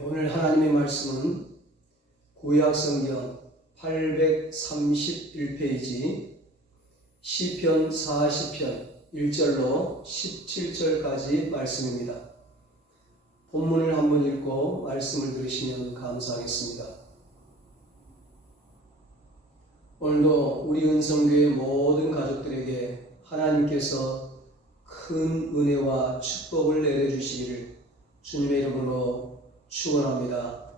오늘 하나님의 말씀은 구약성경 831페이지 시편 40편 1절로 17절까지 말씀입니다. 본문을 한번 읽고 말씀을 들으시면 감사하겠습니다. 오늘도 우리 은성교회 모든 가족들에게 하나님께서 큰 은혜와 축복을 내려주시기를 주님의 이름으로 축원합니다.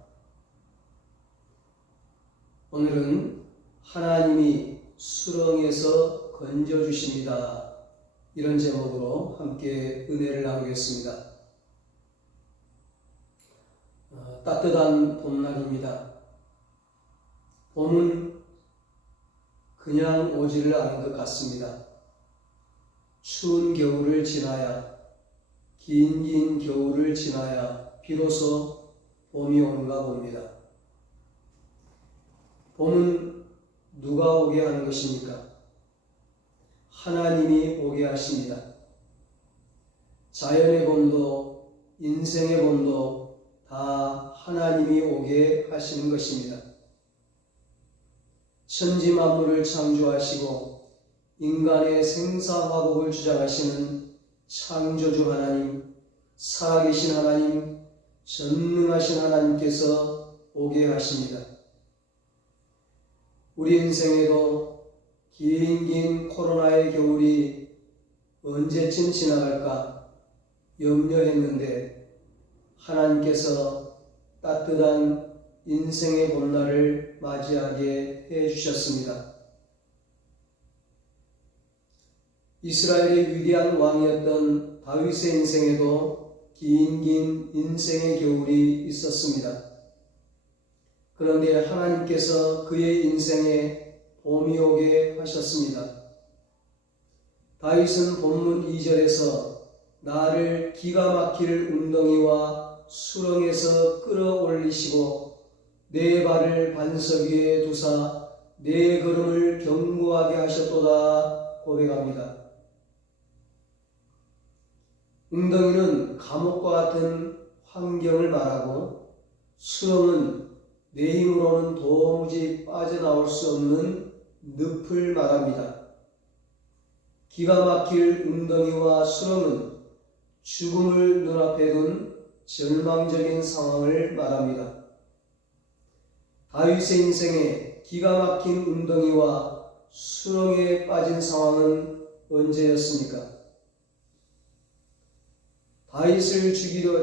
오늘은 하나님이 수렁에서 건져주십니다. 이런 제목으로 함께 은혜를 나누겠습니다. 따뜻한 봄날입니다. 봄은 그냥 오지를 않은 것 같습니다. 추운 겨울을 지나야, 긴 겨울을 지나야 비로소 봄이 오는가 봅니다. 봄은 누가 오게 하는 것입니까? 하나님이 오게 하십니다. 자연의 봄도 인생의 봄도 다 하나님이 오게 하시는 것입니다. 천지 만물을 창조하시고 인간의 생사화복을 주장하시는 창조주 하나님, 살아계신 하나님, 전능하신 하나님께서 오게 하십니다. 우리 인생에도 긴 코로나의 겨울이 언제쯤 지나갈까 염려했는데 하나님께서 따뜻한 인생의 봄날을 맞이하게 해주셨습니다. 이스라엘의 위대한 왕이었던 다윗의 인생에도 긴 인생의 겨울이 있었습니다. 그런데 하나님께서 그의 인생에 봄이 오게 하셨습니다. 다윗은 본문 2절에서 나를 기가 막힐 운덩이와 수렁에서 끌어올리시고 내 발을 반석 위에 두사 내 걸음을 견고하게 하셨도다 고백합니다. 웅덩이는 감옥과 같은 환경을 말하고 수렁은 내 힘으로는 도무지 빠져나올 수 없는 늪을 말합니다. 기가 막힐 웅덩이와 수렁은 죽음을 눈앞에 둔 절망적인 상황을 말합니다. 다윗의 인생에 기가 막힌 웅덩이와 수렁에 빠진 상황은 언제였습니까?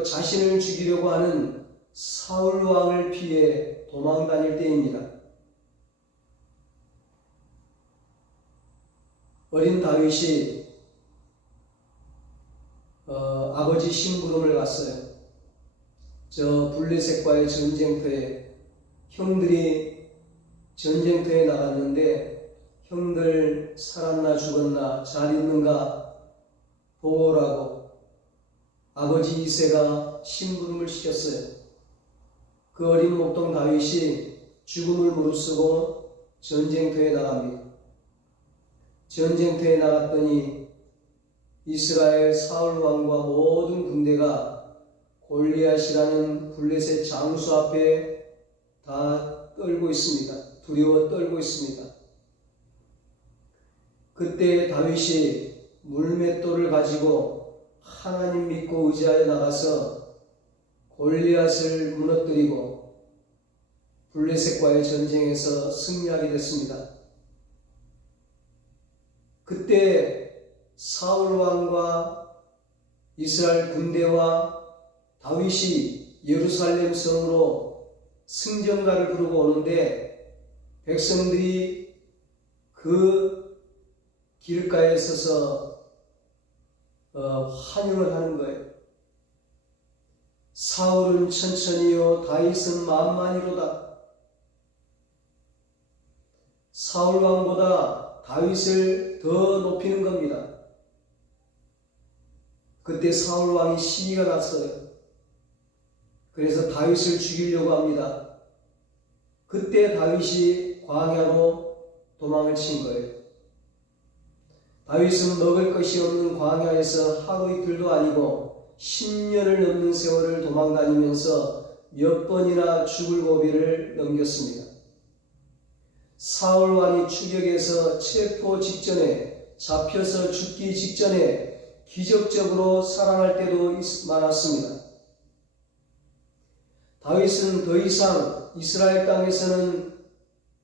자신을 죽이려고 하는 사울 왕을 피해 도망 다닐 때입니다. 어린 다윗이 아버지 심부름을 갔어요. 저 블레셋과의 전쟁터에 형들이 전쟁터에 나갔는데 형들 살았나 죽었나 잘 있는가 보고 오라고 아버지 이새가 심부름을 시켰어요. 그 어린 목동 다윗이 죽음을 무릅쓰고 전쟁터에 나갑니다. 전쟁터에 나갔더니 이스라엘 사울 왕과 모든 군대가 골리앗이라는 블레셋 장수 앞에 다 떨고 있습니다. 두려워 떨고 있습니다. 그때 다윗이 물맷돌을 가지고 하나님 믿고 의지하여 나가서 골리앗을 무너뜨리고 블레셋과의 전쟁에서 승리하게 됐습니다. 그때 사울 왕과 이스라엘 군대와 다윗이 예루살렘 성으로 승전가를 부르고 오는데 백성들이 그 길가에 서서 환영을 하는 거예요. 사울은 천천히요 다윗은 만만히로다. 사울 왕보다 다윗을 더 높이는 겁니다. 그때 사울 왕이 시기가 났어요. 그래서 다윗을 죽이려고 합니다. 그때 다윗이 광야로 도망을 친 거예요. 다윗은 먹을 것이 없는 광야에서 하루 이틀도 아니고 10년을 넘는 세월을 도망다니면서 몇 번이나 죽을 고비를 넘겼습니다. 사울 왕이 추격해서 체포 직전에, 잡혀서 죽기 직전에 기적적으로 살아날 때도 많았습니다. 다윗은 더 이상 이스라엘 땅에서는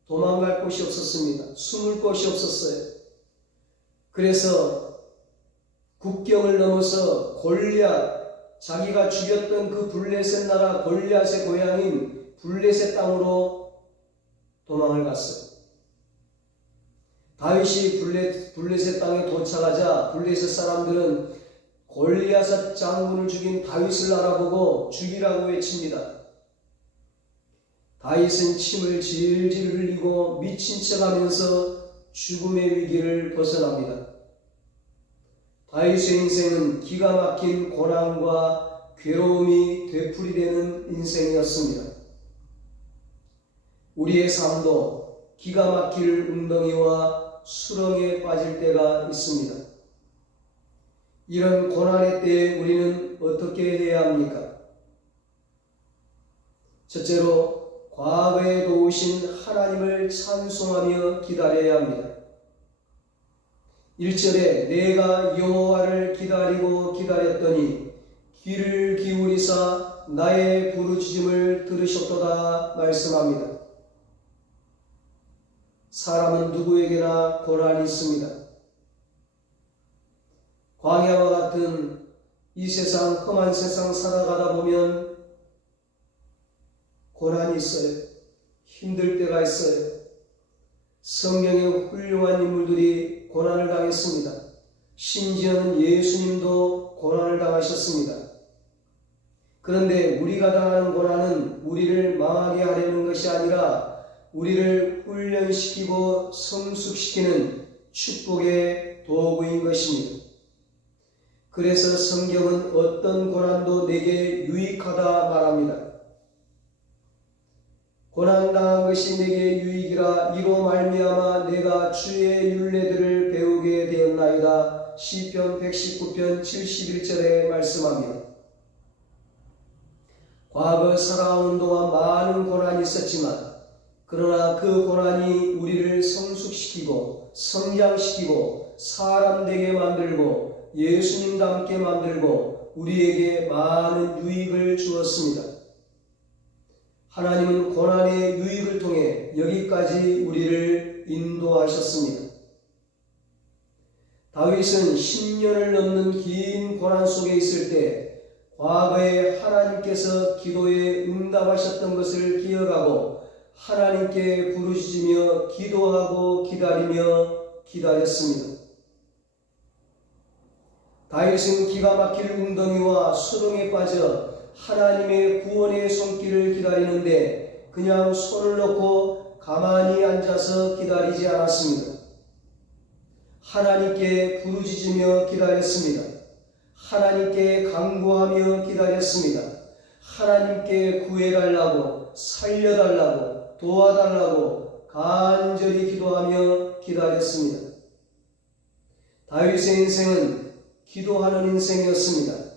도망갈 곳이 없었습니다. 숨을 곳이 없었어요. 그래서 국경을 넘어서 골리앗, 자기가 죽였던 그 블레셋 나라 골리앗의 고향인 블레셋 땅으로 도망을 갔어요. 다윗이 블레셋 땅에 도착하자 블레셋 사람들은 골리앗 장군을 죽인 다윗을 알아보고 죽이라고 외칩니다. 다윗은 침을 질질 흘리고 미친 척하면서 죽음의 위기를 벗어납니다. 다윗의 인생은 기가 막힌 고난과 괴로움이 되풀이되는 인생이었습니다. 우리의 삶도 기가 막힐 웅덩이와 수렁에 빠질 때가 있습니다. 이런 고난의 때에 우리는 어떻게 해야 합니까? 첫째로 과거에 도우신 하나님을 찬송하며 기다려야 합니다. 1절에 내가 여호와를 기다리고 기다렸더니 귀를 기울이사 나의 부르짖음을 들으셨도다 말씀합니다. 사람은 누구에게나 고난이 있습니다. 광야와 같은 이 세상, 험한 세상 살아가다 보면 고난이 있어요. 힘들 때가 있어요. 성경의 훌륭한 인물들이 고난을 당했습니다. 심지어는 예수님도 고난을 당하셨습니다. 그런데 우리가 당하는 고난은 우리를 망하게 하려는 것이 아니라 우리를 훈련시키고 성숙시키는 축복의 도구인 것입니다. 그래서 성경은 어떤 고난도 내게 유익하다 말합니다. 고난당한 것이 내게 유익이라 이로 말미암아 내가 주의 율례들을 배우게 되었나이다. 시편 119편 71절에 말씀합니다. 과거 살아온 동안 많은 고난이 있었지만 그러나 그 고난이 우리를 성숙시키고 성장시키고 사람 되게 만들고 예수님답게 만들고 우리에게 많은 유익을 주었습니다. 하나님은 고난의 유익을 통해 여기까지 우리를 인도하셨습니다. 다윗은 10년을 넘는 긴 고난 속에 있을 때 과거에 하나님께서 기도에 응답하셨던 것을 기억하고 하나님께 부르짖으며 기도하고 기다렸습니다. 다윗은 기가 막힐 웅덩이와 수렁에 빠져 하나님의 구원의 손길을 기다리는데 그냥 손을 놓고 가만히 앉아서 기다리지 않았습니다. 하나님께 부르짖으며 기다렸습니다. 하나님께 간구하며 기다렸습니다. 하나님께 구해달라고, 살려달라고, 도와달라고 간절히 기도하며 기다렸습니다. 다윗의 인생은 기도하는 인생이었습니다.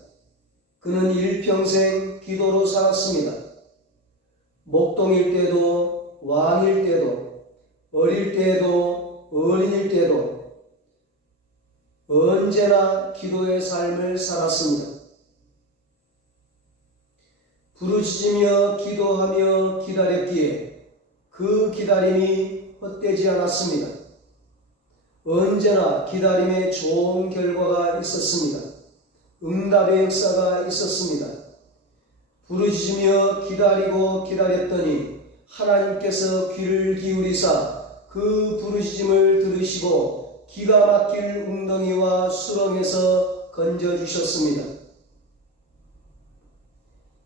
그는 일평생 기도로 살았습니다. 목동일 때도, 왕일 때도, 어릴 때도, 어린일 때도 언제나 기도의 삶을 살았습니다. 부르짖으며 기도하며 기다렸기에 그 기다림이 헛되지 않았습니다. 언제나 기다림에 좋은 결과가 있었습니다. 응답의 역사가 있었습니다. 부르짖으며 기다리고 기다렸더니 하나님께서 귀를 기울이사 그 부르짖음을 들으시고 기가 막힐 웅덩이와 수렁에서 건져주셨습니다.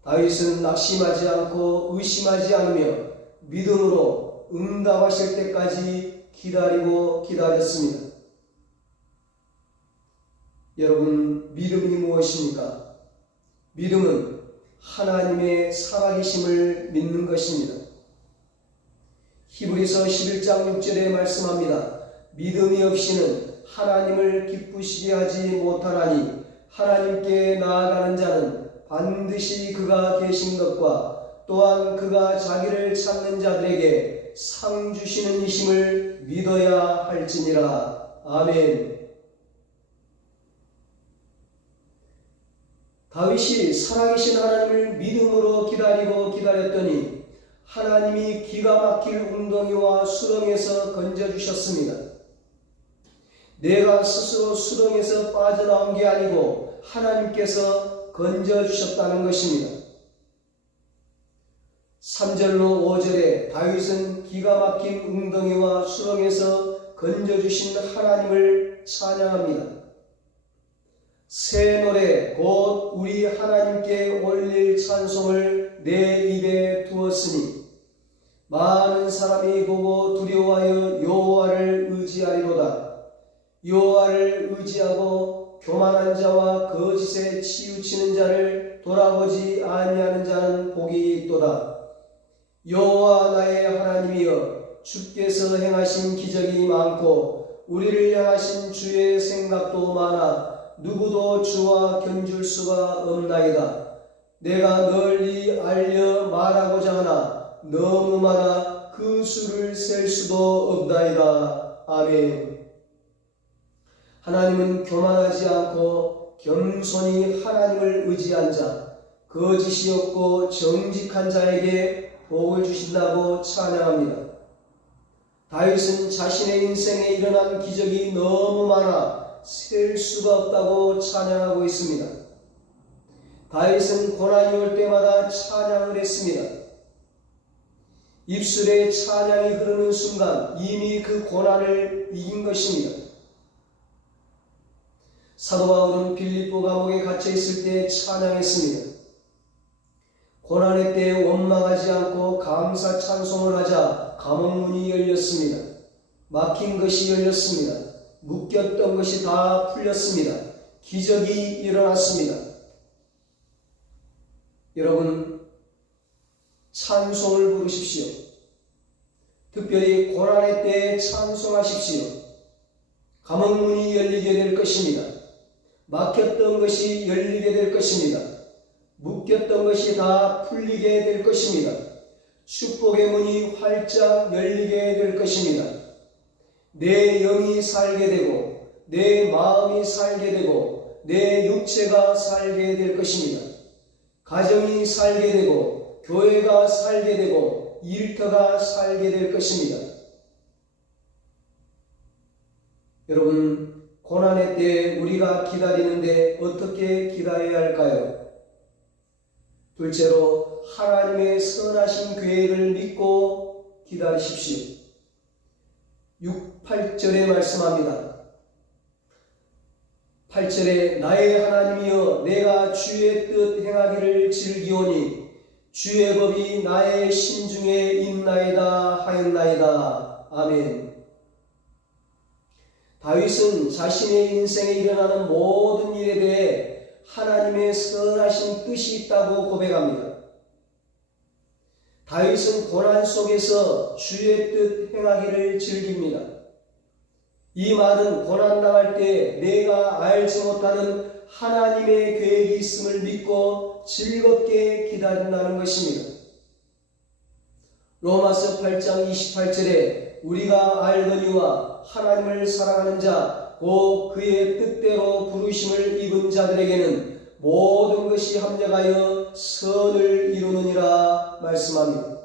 다윗은 낙심하지 않고 의심하지 않으며 믿음으로 응답하실 때까지 기다리고 기다렸습니다. 여러분, 믿음이 무엇입니까? 믿음은 하나님의 살아계심을 믿는 것입니다. 히브리서 11장 6절에 말씀합니다. 믿음이 없이는 하나님을 기쁘시게 하지 못하나니 하나님께 나아가는 자는 반드시 그가 계신 것과 또한 그가 자기를 찾는 자들에게 상 주시는 이심을 믿어야 할지니라. 아멘. 다윗이 살아계신 하나님을 믿음으로 기다렸더니 하나님이 기가 막힐 웅덩이와 수렁에서 건져주셨습니다. 내가 스스로 수렁에서 빠져나온 게 아니고 하나님께서 건져주셨다는 것입니다. 3절로 5절에 다윗은 기가 막힌 웅덩이와 수렁에서 건져주신 하나님을 찬양합니다. 새 노래 곧 우리 하나님께 올릴 찬송을 내 입에 두었으니 많은 사람이 보고 두려워하여 여호와를 의지하리로다. 여호와를 의지하고 교만한 자와 거짓에 치우치는 자를 돌아보지 아니하는 자는 복이 있도다. 여호와 나의 하나님이여, 주께서 행하신 기적이 많고 우리를 향하신 주의 생각도 많아 누구도 주와 견줄 수가 없나이다. 내가 널리 알려 말하고자 하나 너무 많아 그 수를 셀 수도 없나이다. 아멘. 하나님은 교만하지 않고 겸손히 하나님을 의지한 자, 거짓이 없고 정직한 자에게 복을 주신다고 찬양합니다. 다윗은 자신의 인생에 일어난 기적이 너무 많아 셀 수가 없다고 찬양하고 있습니다. 다윗은 고난이 올 때마다 찬양을 했습니다. 입술에 찬양이 흐르는 순간 이미 그 고난을 이긴 것입니다. 사도 바울은 빌립보 감옥에 갇혀 있을 때 찬양했습니다. 고난의 때에 원망하지 않고 감사 찬송을 하자 감옥 문이 열렸습니다. 막힌 것이 열렸습니다. 묶였던 것이 다 풀렸습니다. 기적이 일어났습니다. 여러분, 찬송을 부르십시오. 특별히 고난의 때에 찬송하십시오. 감옥 문이 열리게 될 것입니다. 막혔던 것이 열리게 될 것입니다. 묶였던 것이 다 풀리게 될 것입니다. 축복의 문이 활짝 열리게 될 것입니다. 내 영이 살게 되고 내 마음이 살게 되고 내 육체가 살게 될 것입니다. 가정이 살게 되고 교회가 살게 되고 일터가 살게 될 것입니다. 여러분, 고난의 때에 우리가 기다리는데 어떻게 기다려야 할까요? 둘째로 하나님의 선하신 계획을 믿고 기다리십시오. 6, 8절에 말씀합니다. 8절에 나의 하나님이여, 내가 주의 뜻 행하기를 즐기오니 주의 법이 나의 심중에 있나이다 하였나이다. 아멘. 다윗은 자신의 인생에 일어나는 모든 일에 대해 하나님의 선하신 뜻이 있다고 고백합니다. 다윗은 고난 속에서 주의 뜻 행하기를 즐깁니다. 이 말은 고난당할 때 내가 알지 못하는 하나님의 계획이 있음을 믿고 즐겁게 기다린다는 것입니다. 로마서 8장 28절에 우리가 알거니와 하나님을 사랑하는 자, 곧 그의 뜻대로 부르심을 입은 자들에게는 모든 것이 합력하여 선을 이루느니라 말씀합니다.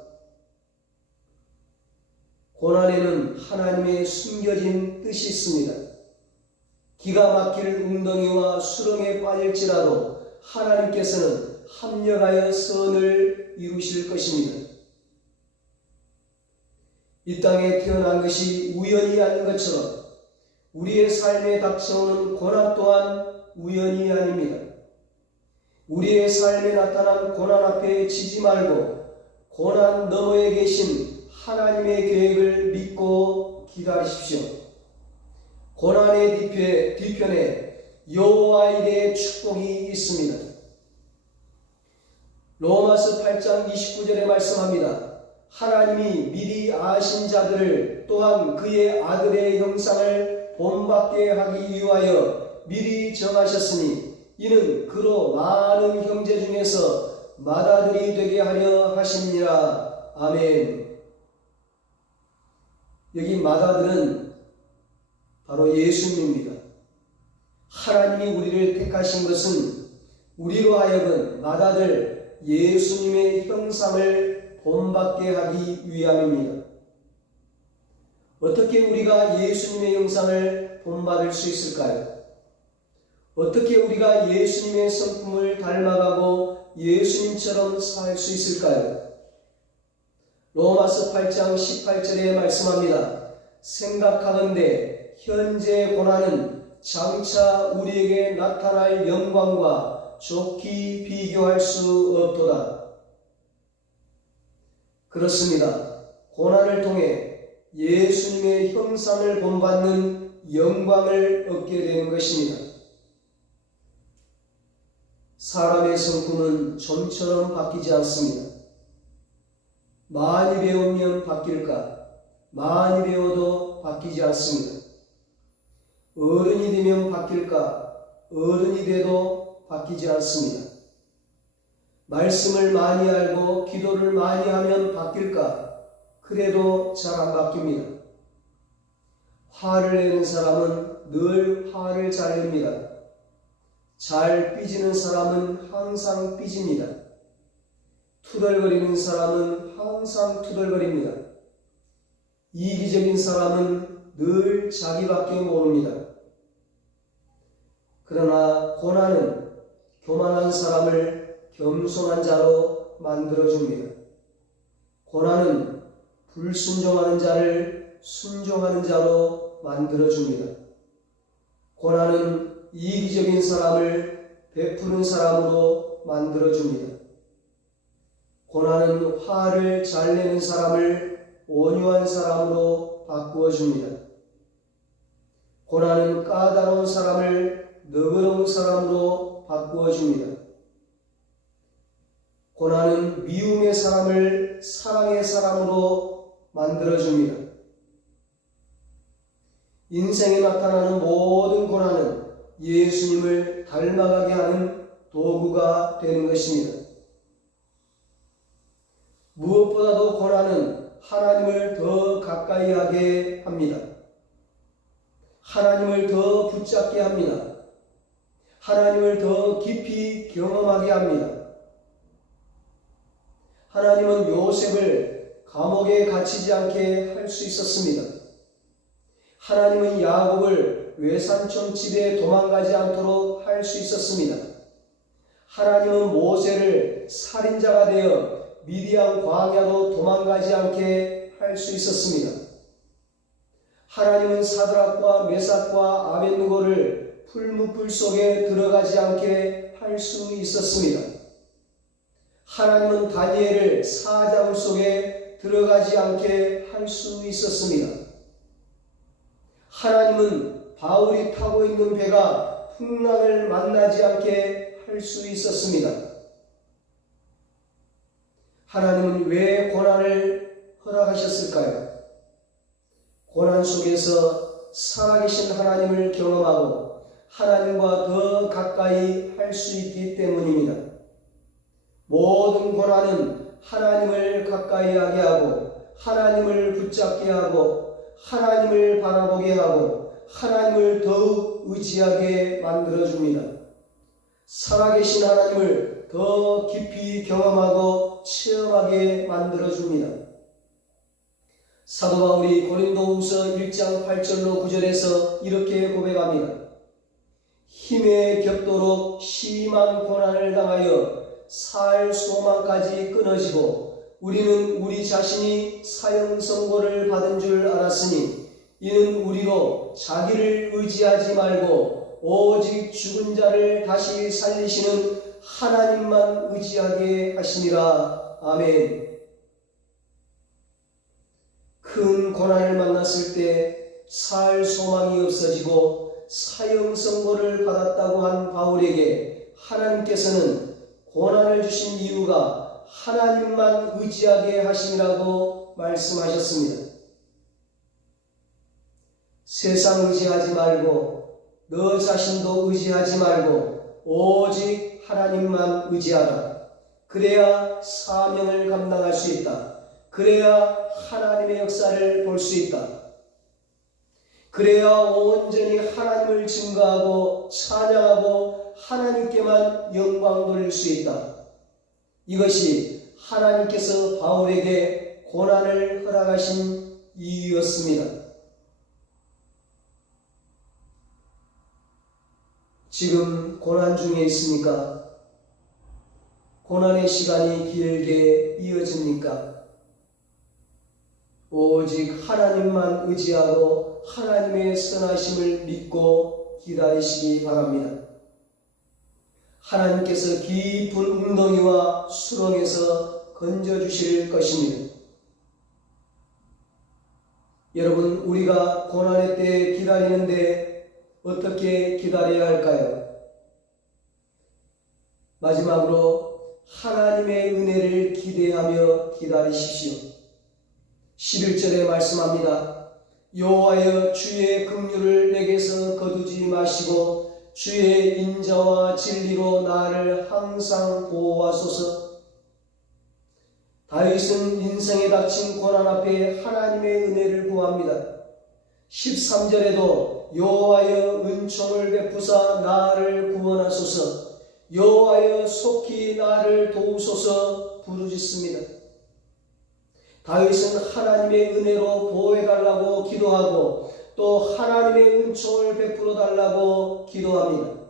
고난에는 하나님의 숨겨진 뜻이 있습니다. 기가 막힐 웅덩이와 수렁에 빠질지라도 하나님께서는 합력하여 선을 이루실 것입니다. 이 땅에 태어난 것이 우연이 아닌 것처럼 우리의 삶에 닥쳐오는 고난 또한 우연이 아닙니다. 우리의 삶에 나타난 고난 앞에 지지 말고 고난 너머에 계신 하나님의 계획을 믿고 기다리십시오. 고난의 뒤편에 여호와 일의 축복이 있습니다. 로마서 8장 29절에 말씀합니다. 하나님이 미리 아신 자들을 또한 그의 아들의 형상을 본받게 하기 위하여 미리 정하셨으니 이는 그로 많은 형제 중에서 맏아들이 되게 하려 하심이니라. 아멘. 여기 맏아들은 바로 예수님입니다. 하나님이 우리를 택하신 것은 우리로 하여금 맏아들 예수님의 형상을 본받게 하기 위함입니다. 어떻게 우리가 예수님의 형상을 본받을 수 있을까요? 어떻게 우리가 예수님의 성품을 닮아가고 예수님처럼 살 수 있을까요? 로마서 8장 18절에 말씀합니다. 생각하건대 현재 고난은 장차 우리에게 나타날 영광과 좋게 비교할 수 없도다. 그렇습니다. 고난을 통해 예수님의 형상을 본받는 영광을 얻게 되는 것입니다. 사람의 성품은 좀처럼 바뀌지 않습니다. 많이 배우면 바뀔까? 많이 배워도 바뀌지 않습니다. 어른이 되면 바뀔까? 어른이 돼도 바뀌지 않습니다. 말씀을 많이 알고 기도를 많이 하면 바뀔까? 그래도 잘 안 바뀝니다. 화를 내는 사람은 늘 화를 잘 냅니다. 잘 삐지는 사람은 항상 삐집니다. 투덜거리는 사람은 항상 투덜거립니다. 이기적인 사람은 늘 자기밖에 모릅니다. 그러나 고난은 교만한 사람을 겸손한 자로 만들어줍니다. 고난은 불순종하는 자를 순종하는 자로 만들어줍니다. 고난은 이기적인 사람을 베푸는 사람으로 만들어줍니다. 고난은 화를 잘 내는 사람을 온유한 사람으로 바꾸어줍니다. 고난은 까다로운 사람을 너그러운 사람으로 바꾸어줍니다. 고난은 미움의 사람을 사랑의 사람으로 만들어줍니다. 인생에 나타나는 모든 고난은 예수님을 닮아가게 하는 도구가 되는 것입니다. 무엇보다도 고난은 하나님을 더 가까이 하게 합니다. 하나님을 더 붙잡게 합니다. 하나님을 더 깊이 경험하게 합니다. 하나님은 요셉을 감옥에 갇히지 않게 할 수 있었습니다. 하나님은 야곱을 외삼촌 집에 도망가지 않도록 할 수 있었습니다. 하나님은 모세를 살인자가 되어 미디안 광야로 도망가지 않게 할 수 있었습니다. 하나님은 사드락과 메삭과 아벳느고를 풀무불 속에 들어가지 않게 할 수 있었습니다. 하나님은 다니엘을 사자굴 속에 들어가지 않게 할 수 있었습니다. 하나님은 바울이 타고 있는 배가 풍랑을 만나지 않게 할 수 있었습니다. 하나님은 왜 고난을 허락하셨을까요? 고난 속에서 살아계신 하나님을 경험하고 하나님과 더 가까이 할 수 있기 때문입니다. 모든 고난은 하나님을 가까이 하게 하고 하나님을 붙잡게 하고 하나님을 바라보게 하고 하나님을 더욱 의지하게 만들어줍니다. 살아계신 하나님을 더 깊이 경험하고 체험하게 만들어줍니다. 사도 바울이 고린도후서 1장 8절로 9절에서 이렇게 고백합니다. 힘에 겹도록 심한 고난을 당하여 살 소망까지 끊어지고 우리는 우리 자신이 사형 선고를 받은 줄 알았으니 이는 우리로 자기를 의지하지 말고 오직 죽은 자를 다시 살리시는 하나님만 의지하게 하시니라. 아멘. 큰 고난을 만났을 때 살 소망이 없어지고 사형 선고를 받았다고 한 바울에게 하나님께서는 고난을 주신 이유가 하나님만 의지하게 하심이라고 말씀하셨습니다. 세상 의지하지 말고 너 자신도 의지하지 말고 오직 하나님만 의지하라. 그래야 사명을 감당할 수 있다. 그래야 하나님의 역사를 볼 수 있다. 그래야 온전히 하나님을 증거하고 찬양하고 하나님께만 영광 돌릴 수 있다. 이것이 하나님께서 바울에게 고난을 허락하신 이유였습니다. 지금 고난 중에 있습니까? 고난의 시간이 길게 이어집니까? 오직 하나님만 의지하고 하나님의 선하심을 믿고 기다리시기 바랍니다. 하나님께서 깊은 웅덩이와 수렁에서 건져주실 것입니다. 여러분, 우리가 고난의 때에 기다리는데 어떻게 기다려야 할까요? 마지막으로 하나님의 은혜를 기대하며 기다리십시오. 11절에 말씀합니다. 여호와여 주의 긍휼을 내게서 거두지 마시고 주의 인자와 진리로 나를 항상 보호하소서. 다윗은 인생에 닥친 고난 앞에 하나님의 은혜를 구합니다. 13절에도 여호와여 은총을 베푸사 나를 구원하소서. 여호와여 속히 나를 도우소서 부르짖습니다. 다윗은 하나님의 은혜로 보호해달라고 기도하고 또 하나님의 은총을 베풀어 달라고 기도합니다.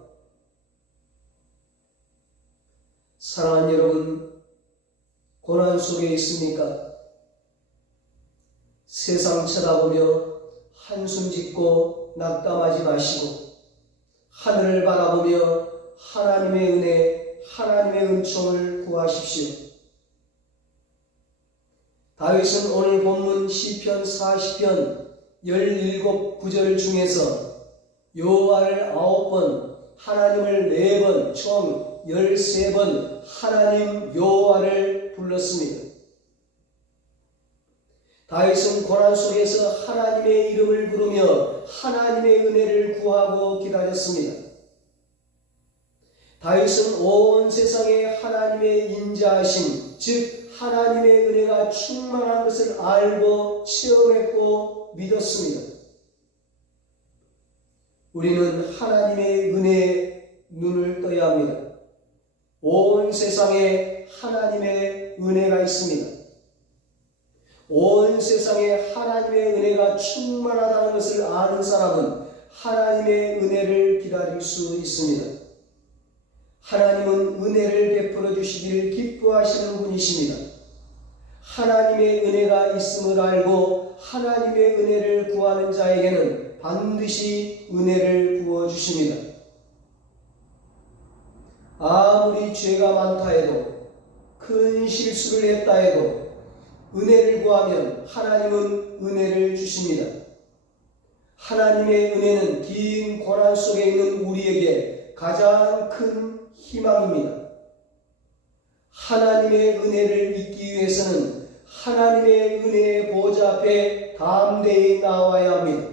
사랑하는 여러분, 고난 속에 있습니까? 세상 쳐다보며 한숨 짓고 낙담하지 마시고 하늘을 바라보며 하나님의 은혜, 하나님의 은총을 구하십시오. 다윗은 오늘 본문 시편 40편 17구절 중에서 여호와를 9번, 하나님을 4번, 총 13번 하나님 여호와를 불렀습니다. 다윗은 고난 속에서 하나님의 이름을 부르며 하나님의 은혜를 구하고 기다렸습니다. 다윗은 온 세상에 하나님의 인자하심, 즉 하나님의 은혜가 충만한 것을 알고 체험했고 믿었습니다. 우리는 하나님의 은혜에 눈을 떠야 합니다. 온 세상에 하나님의 은혜가 있습니다. 온 세상에 하나님의 은혜가 충만하다는 것을 아는 사람은 하나님의 은혜를 기다릴 수 있습니다. 하나님은 은혜를 베풀어 주시기를 기뻐하시는 분이십니다. 하나님의 은혜가 있음을 알고 하나님의 은혜를 구하는 자에게는 반드시 은혜를 부어주십니다. 아무리 죄가 많다 해도, 큰 실수를 했다 해도 은혜를 구하면 하나님은 은혜를 주십니다. 하나님의 은혜는 긴 고난 속에 있는 우리에게 가장 큰 희망입니다. 하나님의 은혜를 잊기 위해서는 하나님의 은혜의 보좌 앞에 담대히 나와야 합니다.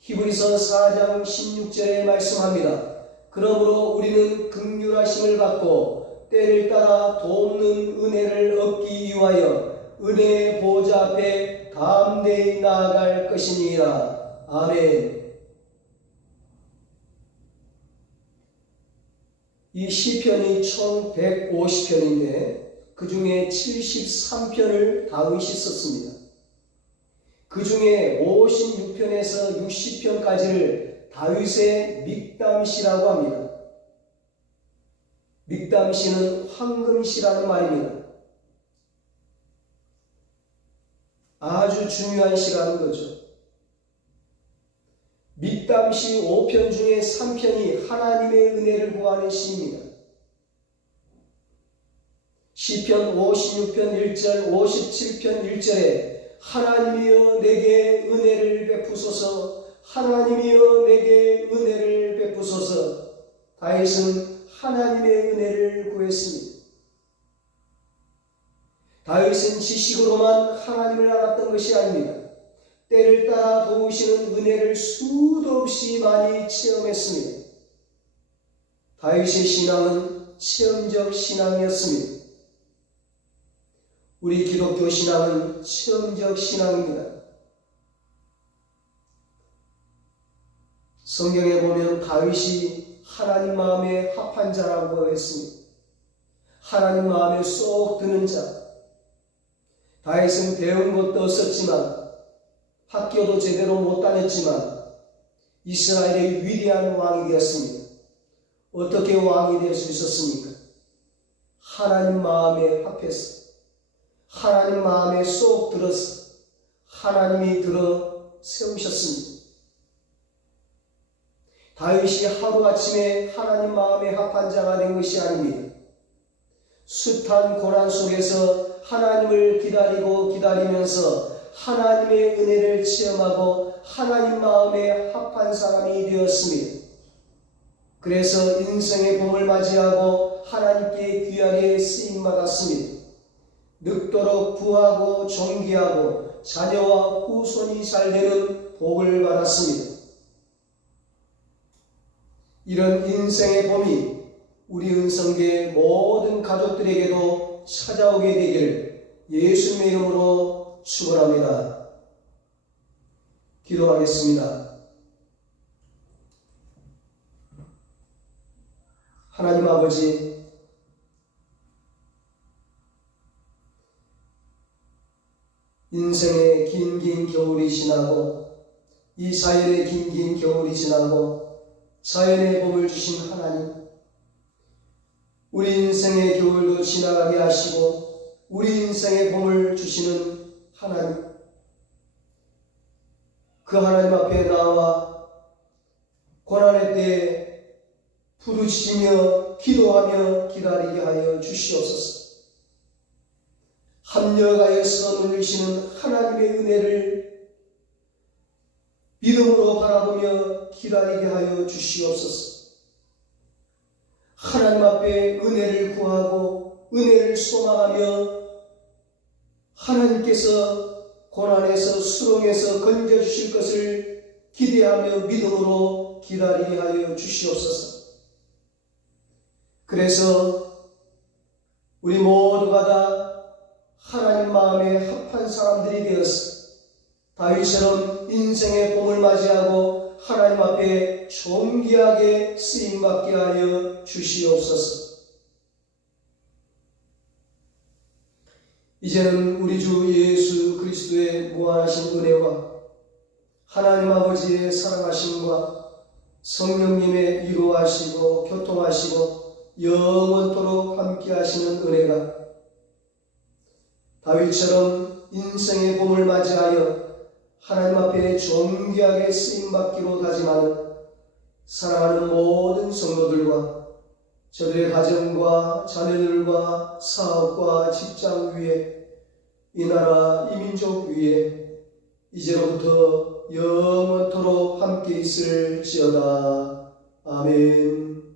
히브리서 4장 16절에 말씀합니다. 그러므로 우리는 긍휼하심을 받고 때를 따라 돕는 은혜를 얻기 위하여 은혜의 보좌 앞에 담대히 나아갈 것이니라. 아멘. 이 시편이 총 150편인데 그 중에 73편을 다윗이 썼습니다. 그 중에 56편에서 60편까지를 다윗의 믹담시라고 합니다. 믹담시는 황금시라는 말입니다. 아주 중요한 시라는 거죠. 믹담시 5편 중에 3편이 하나님의 은혜를 구하는 시입니다. 시편 56편 1절, 57편 1절에 하나님이여 내게 은혜를 베푸소서, 하나님이여 내게 은혜를 베푸소서. 다윗은 하나님의 은혜를 구했습니다. 다윗은 지식으로만 하나님을 알았던 것이 아닙니다. 때를 따라 도우시는 은혜를 수도 없이 많이 체험했습니다. 다윗의 신앙은 체험적 신앙이었습니다. 우리 기독교 신앙은 체험적 신앙입니다. 성경에 보면 다윗이 하나님 마음에 합한 자라고 했습니다. 하나님 마음에 쏙 드는 자. 다윗은 배운 것도 없었지만 학교도 제대로 못 다녔지만 이스라엘의 위대한 왕이 되었습니다. 어떻게 왕이 될 수 있었습니까? 하나님 마음에 합해서, 하나님 마음에 쏙 들어서 하나님이 들어 세우셨습니다. 다윗이 하루아침에 하나님 마음에 합한 자가 된 것이 아닙니다. 숱한 고난 속에서 하나님을 기다리면서 하나님의 은혜를 체험하고 하나님 마음에 합한 사람이 되었습니다. 그래서 인생의 봄을 맞이하고 하나님께 귀하게 쓰임받았습니다. 늙도록 부하고 존귀하고 자녀와 후손이 잘되는 복을 받았습니다. 이런 인생의 봄이 우리 은성교의 모든 가족들에게도 찾아오게 되기를 예수님의 이름으로 축원합니다. 기도하겠습니다. 하나님 아버지, 인생의 긴 겨울이 지나고 이 자연의 긴 겨울이 지나고 자연의 봄을 주신 하나님, 우리 인생의 겨울도 지나가게 하시고 우리 인생의 봄을 주시는 하나님, 그 하나님 앞에 나와 고난의 때에 부르짖으며 기도하며 기다리게 하여 주시옵소서. 합력하여서 누리시는 하나님의 은혜를 믿음으로 바라보며 기다리게 하여 주시옵소서. 하나님 앞에 은혜를 구하고 은혜를 소망하며 하나님께서 고난에서 수렁에서 건져주실 것을 기대하며 믿음으로 기다리게 하여 주시옵소서. 그래서 우리 모두가 다 하나님 마음에 합한 사람들이 되어서 다윗처럼 인생의 봄을 맞이하고 하나님 앞에 존귀하게 쓰임받게 하여 주시옵소서. 이제는 우리 주 예수 그리스도의 무한하신 은혜와 하나님 아버지의 사랑하심과 성령님의 위로하시고 교통하시고 영원토록 함께 하시는 은혜가 다윗처럼 인생의 봄을 맞이하여 하나님 앞에 존귀하게 쓰임받기로 다짐하는 사랑하는 모든 성도들과 저들의 가정과 자녀들과 사업과 직장 위에 이 나라 이 민족 위에 이제로부터 영원토록 함께 있을지어다. 아멘.